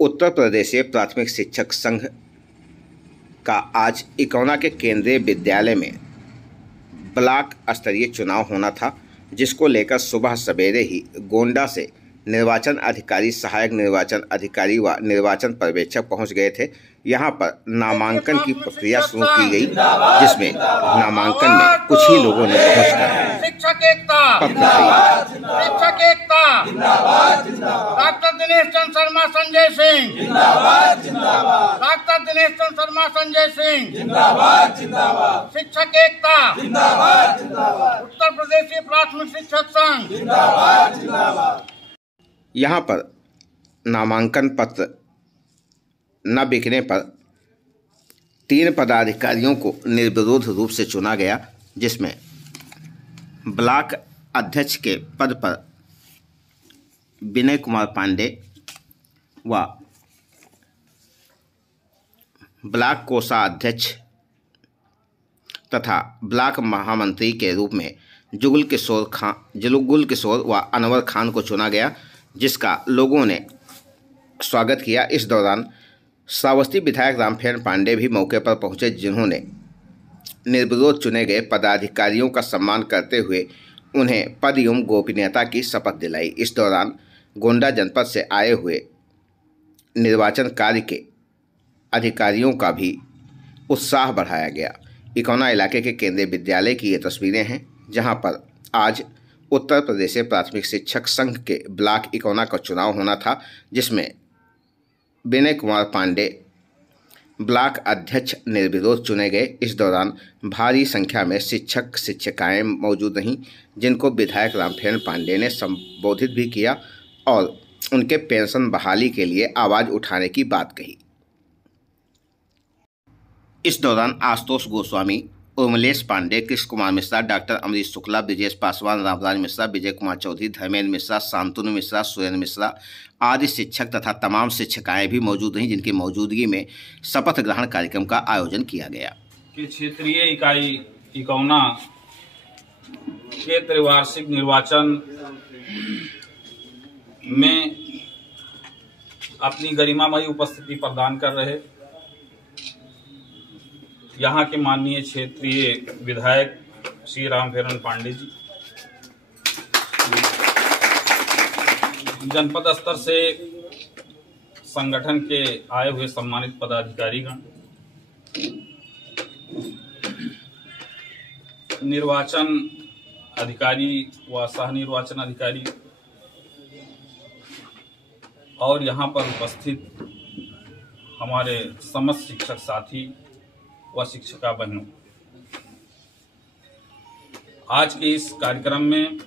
उत्तर प्रदेशीय प्राथमिक शिक्षक संघ का आज इकौना के केंद्रीय विद्यालय में ब्लॉक स्तरीय चुनाव होना था, जिसको लेकर सुबह सवेरे ही गोंडा से निर्वाचन अधिकारी, सहायक निर्वाचन अधिकारी व निर्वाचन पर्यवेक्षक पहुंच गए थे। यहां पर नामांकन की प्रक्रिया शुरू की गई, जिसमें नामांकन में कुछ ही लोगों ने पहुंचकर शिक्षक एकता डॉक्टर दिनेश चंद्र शर्मा संजय सिंह, डॉक्टर दिनेश चंद्र शर्मा संजय सिंह, शिक्षक एकता, उत्तर प्रदेशीय प्राथमिक शिक्षक संघ। यहाँ पर नामांकन पत्र न बिकने पर 3 पदाधिकारियों को निर्विरोध रूप से चुना गया, जिसमें ब्लॉक अध्यक्ष के पद पर विनय कुमार पांडे व ब्लॉक कोषाध्यक्ष तथा ब्लॉक महामंत्री के रूप में जुगुल किशोर व अनवर खान को चुना गया, जिसका लोगों ने स्वागत किया। इस दौरान श्रावस्ती विधायक रामफेन पांडे भी मौके पर पहुंचे, जिन्होंने निर्विरोध चुने गए पदाधिकारियों का सम्मान करते हुए उन्हें पद एवं गोपनीयता की शपथ दिलाई। इस दौरान गोंडा जनपद से आए हुए निर्वाचन कार्य के अधिकारियों का भी उत्साह बढ़ाया गया। इकौना इलाके के केंद्रीय विद्यालय की ये तस्वीरें हैं, जहां पर आज उत्तर प्रदेश प्राथमिक शिक्षक संघ के ब्लॉक इकौना का चुनाव होना था, जिसमें विनय कुमार पांडे ब्लॉक अध्यक्ष निर्विरोध चुने गए। इस दौरान भारी संख्या में शिक्षक शिक्षिकाएं मौजूद रहीं, जिनको विधायक रामफेन पांडे ने संबोधित भी किया और उनके पेंशन बहाली के लिए आवाज़ उठाने की बात कही। इस दौरान आशुतोष गोस्वामी, उर्मिलेश पांडे, कृष्ण कुमार मिश्रा, डॉक्टर अमरीश शुक्ला, ब्रिजेश पासवान, रामराज मिश्रा, विजय कुमार चौधरी, धर्मेंद्र मिश्रा, शांतनु मिश्रा, सुरेंद्र मिश्रा आदि शिक्षक तथा तमाम शिक्षिकाएं भी मौजूद रहीं, जिनकी मौजूदगी में शपथ ग्रहण कार्यक्रम का आयोजन किया गया। कि क्षेत्रीय इकाई इकौना के त्रिवार्षिक निर्वाचन में अपनी गरिमामयी उपस्थिति प्रदान कर रहे यहाँ के माननीय क्षेत्रीय विधायक श्री रामफेन पांडे जी, जनपद स्तर से संगठन के आए हुए सम्मानित पदाधिकारीगण, निर्वाचन अधिकारी व सह निर्वाचन अधिकारी और यहाँ पर उपस्थित हमारे समस्त शिक्षक साथी व शिक्षिका बहनों, आज के इस कार्यक्रम में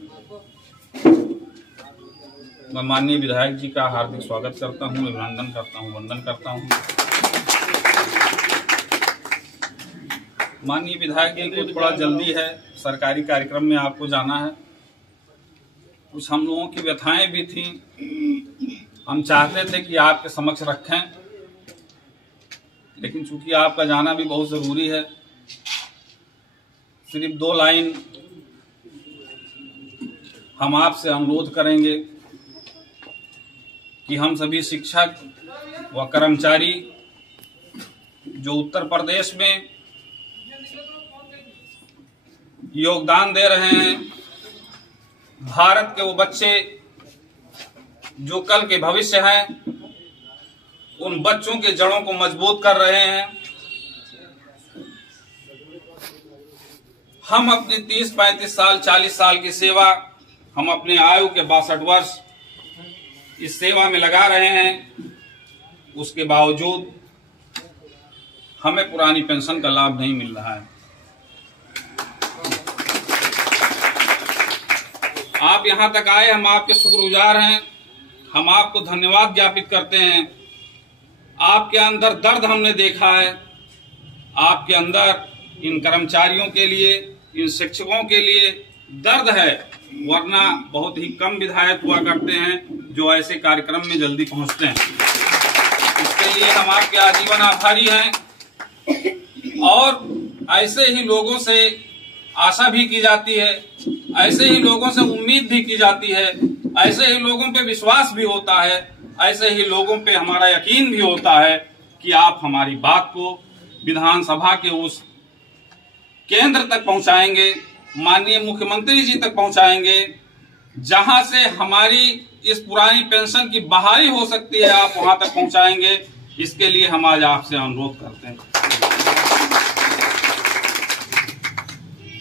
मैं माननीय विधायक जी का हार्दिक स्वागत करता हूं, अभिनंदन करता हूं, वंदन करता हूं। माननीय विधायक जी को थोड़ा जल्दी है, सरकारी कार्यक्रम में आपको जाना है। कुछ हम लोगों की व्यथाएं भी थीं, हम चाहते थे कि आपके समक्ष रखें, लेकिन चूंकि आपका जाना भी बहुत जरूरी है, सिर्फ 2 लाइन हम आपसे अनुरोध करेंगे कि हम सभी शिक्षक व कर्मचारी जो उत्तर प्रदेश में योगदान दे रहे हैं, भारत के वो बच्चे जो कल के भविष्य हैं, उन बच्चों के जड़ों को मजबूत कर रहे हैं। हम अपने 30-35 साल 40 साल की सेवा, हम अपने आयु के 62 वर्ष इस सेवा में लगा रहे हैं, उसके बावजूद हमें पुरानी पेंशन का लाभ नहीं मिल रहा है। आप यहां तक आए, हम आपके शुक्रगुजार हैं, हम आपको धन्यवाद ज्ञापित करते हैं। आपके अंदर दर्द हमने देखा है, आपके अंदर इन कर्मचारियों के लिए, इन शिक्षकों के लिए दर्द है, वरना बहुत ही कम विधायक हुआ करते हैं जो ऐसे कार्यक्रम में जल्दी पहुंचते हैं। इसके लिए हम आपके आजीवन आभारी हैं और ऐसे ही लोगों से आशा भी की जाती है, ऐसे ही लोगों से उम्मीद भी की जाती है, ऐसे ही लोगों पे विश्वास भी होता है ऐसे ही लोगों पे हमारा यकीन भी होता है कि आप हमारी बात को विधानसभा के उस केंद्र तक पहुंचाएंगे, माननीय मुख्यमंत्री जी तक पहुंचाएंगे, जहां से हमारी इस पुरानी पेंशन की बहाली हो सकती है, आप वहां तक पहुंचाएंगे। इसके लिए हम आज आपसे अनुरोध करते हैं।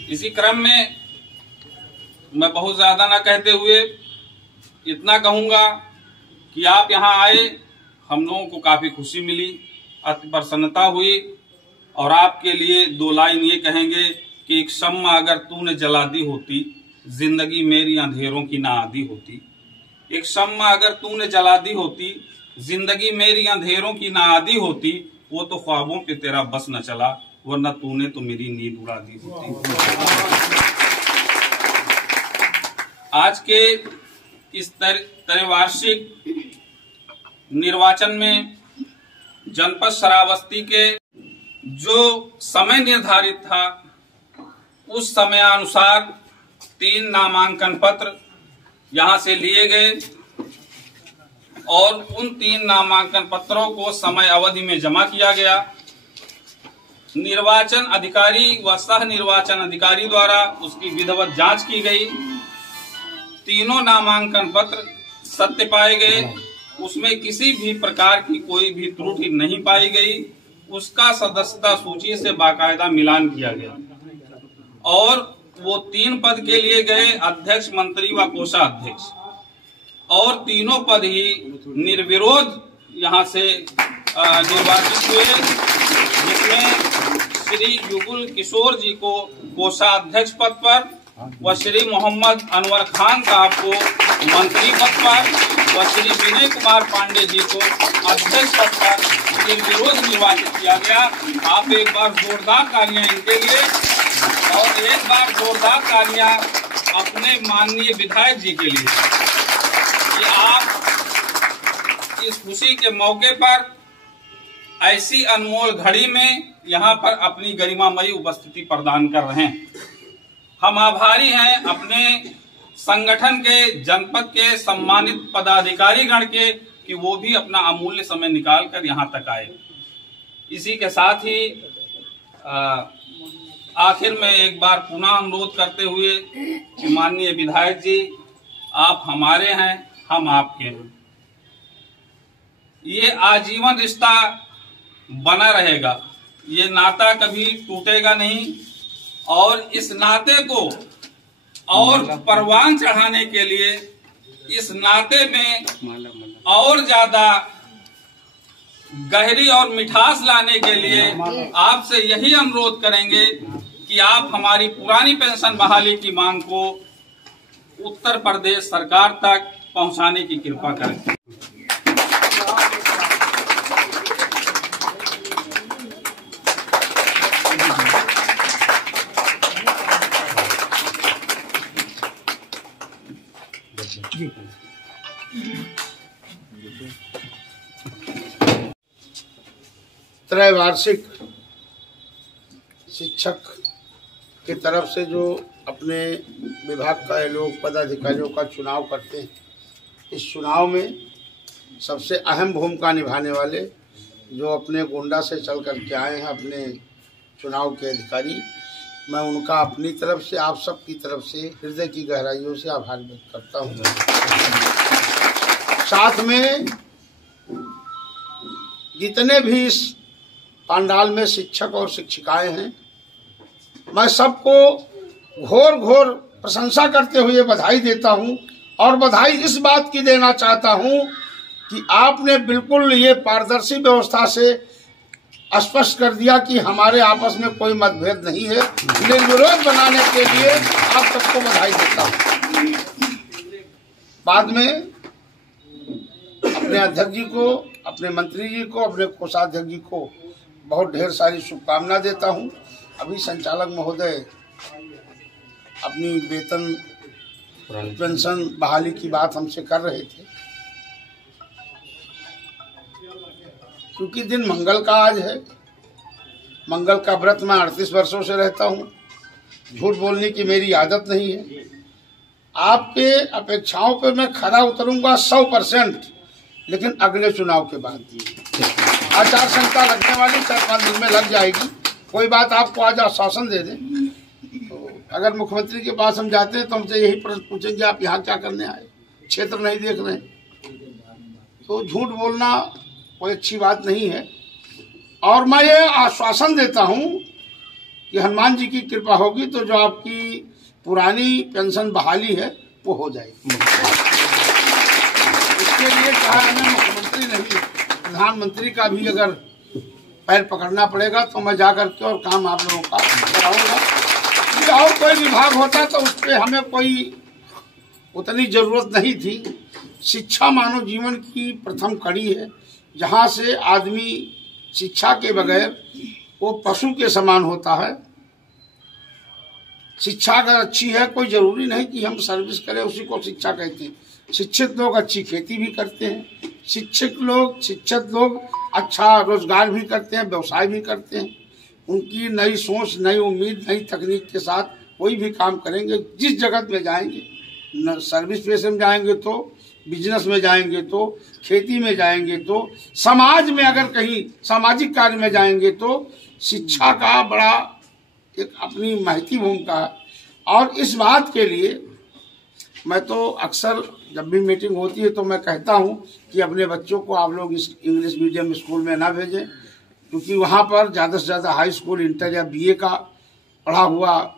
इसी क्रम में मैं बहुत ज्यादा ना कहते हुए इतना कहूंगा कि आप यहां आए, हम लोगों को काफी खुशी मिली, अति प्रसन्नता हुई, और आपके लिए 2 लाइन ये कहेंगे कि एक शम्मा अगर तूने जला दी होती, जिंदगी मेरी अंधेरों की ना आदी होती। एक शम्मा अगर तूने जला दी होती, जिंदगी मेरी अंधेरों की ना आदी होती। वो तो ख्वाबों पे तेरा बस न चला, वरना तूने तो मेरी नींद उड़ा दी होती। आज के इस त्रैवार्षिक निर्वाचन में जनपद श्रावस्ती के जो समय निर्धारित था, उस समयानुसार 3 नामांकन पत्र यहां से लिए गए और उन 3 नामांकन पत्रों को समय अवधि में जमा किया गया। निर्वाचन अधिकारी व सह निर्वाचन अधिकारी द्वारा उसकी विधिवत जांच की गई। तीनों नामांकन पत्र सत्य पाए गए, उसमें किसी भी प्रकार की कोई भी त्रुटि नहीं पाई गई। उसका सदस्यता सूची से बाकायदा मिलान किया गया और वो 3 पद के लिए गए, अध्यक्ष, मंत्री व कोषाध्यक्ष, और तीनों पद ही निर्विरोध यहाँ से निर्वाचित हुए, जिसमें श्री युगल किशोर जी को कोषाध्यक्ष पद पर व श्री मोहम्मद अनवर खान साहब को मंत्री पद पर व श्री विनय कुमार पांडे जी को अध्यक्ष पद पर निर्विरोध निर्वाचित किया गया। आप एक बार जोरदार तालियां इनके लिए और एक बार जोरदार तालियां अपने माननीय विधायक जी के लिए कि आप इस खुशी के मौके पर ऐसी अनमोल घड़ी में यहाँ पर अपनी गरिमामयी उपस्थिति प्रदान कर रहे हैं। हम आभारी हैं अपने संगठन के, जनपद के सम्मानित पदाधिकारी गण के कि वो भी अपना अमूल्य समय निकाल कर यहाँ तक आए। इसी के साथ ही आखिर में एक बार पुनः अनुरोध करते हुए कि माननीय विधायक जी, आप हमारे हैं, हम आपके हैं। ये आजीवन रिश्ता बना रहेगा, ये नाता कभी टूटेगा नहीं, और इस नाते को और परवान चढ़ाने के लिए, इस नाते में और ज्यादा गहरी और मिठास लाने के लिए आपसे यही अनुरोध करेंगे कि आप हमारी पुरानी पेंशन बहाली की मांग को उत्तर प्रदेश सरकार तक पहुंचाने की कृपा करें। त्रैवार्षिक शिक्षक की तरफ से जो अपने विभाग का लोग पदाधिकारियों का चुनाव करते हैं, इस चुनाव में सबसे अहम भूमिका निभाने वाले जो अपने गोंडा से चल कर के आए हैं, अपने चुनाव के अधिकारी, मैं उनका अपनी तरफ से, आप सब की तरफ से हृदय की गहराइयों से आभार व्यक्त करता हूँ। साथ में जितने भी इस पंडाल में शिक्षक और शिक्षिकाएं हैं, मैं सबको घोर घोर प्रशंसा करते हुए बधाई देता हूं, और बधाई इस बात की देना चाहता हूं कि आपने बिल्कुल ये पारदर्शी व्यवस्था से स्पष्ट कर दिया कि हमारे आपस में कोई मतभेद नहीं है। निर्विरोध बनाने के लिए आप सबको बधाई देता हूं। बाद में अपने अध्यक्ष जी को, अपने मंत्री जी को, अपने कोषाध्यक्ष जी को बहुत ढेर सारी शुभकामना देता हूं। अभी संचालक महोदय अपनी वेतन पेंशन बहाली की बात हमसे कर रहे थे, क्योंकि दिन मंगल का आज है। मंगल का व्रत मैं 38 वर्षों से रहता हूं, झूठ बोलने की मेरी आदत नहीं है। आपके अपेक्षाओं पे मैं खरा उतरूंगा 100%, लेकिन अगले चुनाव के बाद आचार संहिता लगने वाली 4-5 दिन में लग जाएगी। कोई बात आपको आज आश्वासन दे दें, तो अगर मुख्यमंत्री के पास हम जाते हैं तो हमसे यही प्रश्न पूछेंगे आप यहाँ क्या करने आए, क्षेत्र नहीं देख रहे। तो झूठ बोलना कोई अच्छी बात नहीं है। और मैं ये आश्वासन देता हूँ कि हनुमान जी की कृपा होगी तो जो आपकी पुरानी पेंशन बहाली है वो हो जाएगी। इसके लिए कहा हमें मुख्यमंत्री नहीं, प्रधानमंत्री का भी अगर पैर पकड़ना पड़ेगा तो मैं जा करके और काम आप लोगों का कराऊंगा। और कोई विभाग होता तो उस पर हमें कोई उतनी जरूरत नहीं थी। शिक्षा मानव जीवन की प्रथम कड़ी है, जहाँ से आदमी शिक्षा के बगैर वो पशु के समान होता है। शिक्षा अगर अच्छी है, कोई जरूरी नहीं कि हम सर्विस करें उसी को शिक्षा कहते हैं। शिक्षित लोग अच्छी खेती भी करते हैं, शिक्षित लोग अच्छा रोजगार भी करते हैं, व्यवसाय भी करते हैं। उनकी नई सोच, नई उम्मीद, नई तकनीक के साथ कोई भी काम करेंगे। जिस जगत में जाएंगे, सर्विस पेशे में जाएंगे तो, बिजनेस में जाएंगे तो, खेती में जाएंगे तो, समाज में अगर कहीं सामाजिक कार्य में जाएंगे तो शिक्षा का बड़ा एक अपनी महती भूमिका है। और इस बात के लिए मैं तो अक्सर जब भी मीटिंग होती है तो मैं कहता हूं कि अपने बच्चों को आप लोग इस इंग्लिश मीडियम स्कूल में ना भेजें, क्योंकि वहां पर ज़्यादा से ज़्यादा हाई स्कूल, इंटर या बीए का पढ़ा हुआ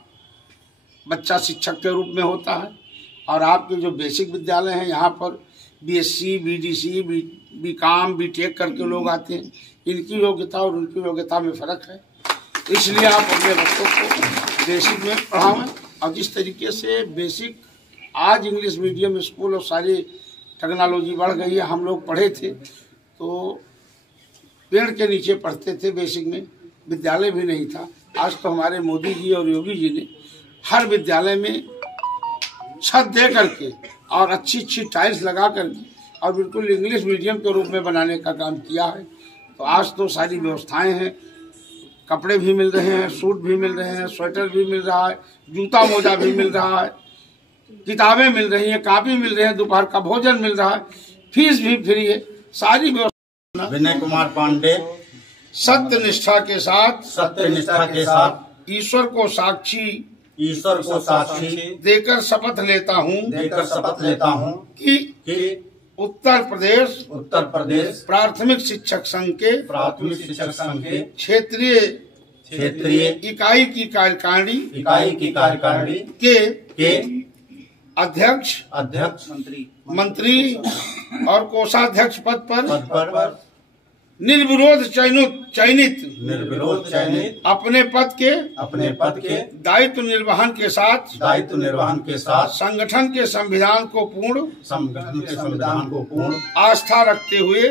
बच्चा शिक्षक के रूप में होता है। और आपके जो बेसिक विद्यालय हैं यहाँ पर बीएससी, बीडीसी, बीकॉम, बीटेक करके लोग आते हैं। इनकी योग्यता और उनकी योग्यता में फ़र्क है, इसलिए आप अपने बच्चों को बेसिक में पढ़ाएं। और जिस तरीके से बेसिक आज इंग्लिश मीडियम स्कूल और सारी टेक्नोलॉजी बढ़ गई है, हम लोग पढ़े थे तो पेड़ के नीचे पढ़ते थे, बेसिक में विद्यालय भी नहीं था। आज तो हमारे मोदी जी और योगी जी ने हर विद्यालय में छत दे करके और अच्छी टाइल्स लगा करके और बिल्कुल इंग्लिश मीडियम के रूप में बनाने का काम किया है। तो आज तो सारी व्यवस्थाएं हैं, कपड़े भी मिल रहे हैं, सूट भी मिल रहे हैं, स्वेटर भी मिल रहा है, जूता मोजा भी मिल रहा है, किताबें मिल रही हैं, कॉपी मिल रहे हैं, दोपहर का भोजन मिल रहा है, फीस भी फ्री है, सारी व्यवस्था। विनय कुमार पांडे सत्यनिष्ठा के साथ ईश्वर को साक्षी देकर शपथ लेता हूँ कि उत्तर प्रदेश प्राथमिक शिक्षक संघ के क्षेत्रीय इकाई की कार्यकारिणी के अध्यक्ष मंत्री और कोषाध्यक्ष पद पर निर्विरोध चयनित अपने पद के दायित्व निर्वहन के साथ संगठन के संविधान को पूर्ण आस्था रखते हुए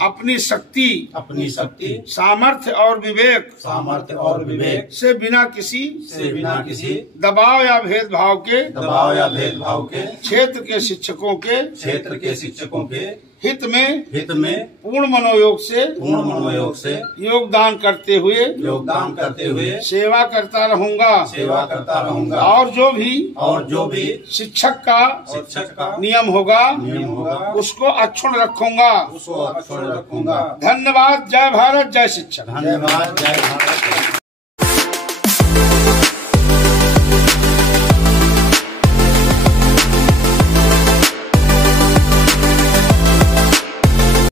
अपनी शक्ति सामर्थ्य और विवेक से बिना किसी दबाव या भेदभाव के क्षेत्र के शिक्षकों के हित में पूर्ण मनोयोग से योगदान करते हुए सेवा करता रहूंगा और जो भी शिक्षक का नियम होगा उसको अक्षुण्ण रखूंगा। धन्यवाद। जय भारत, जय शिक्षक।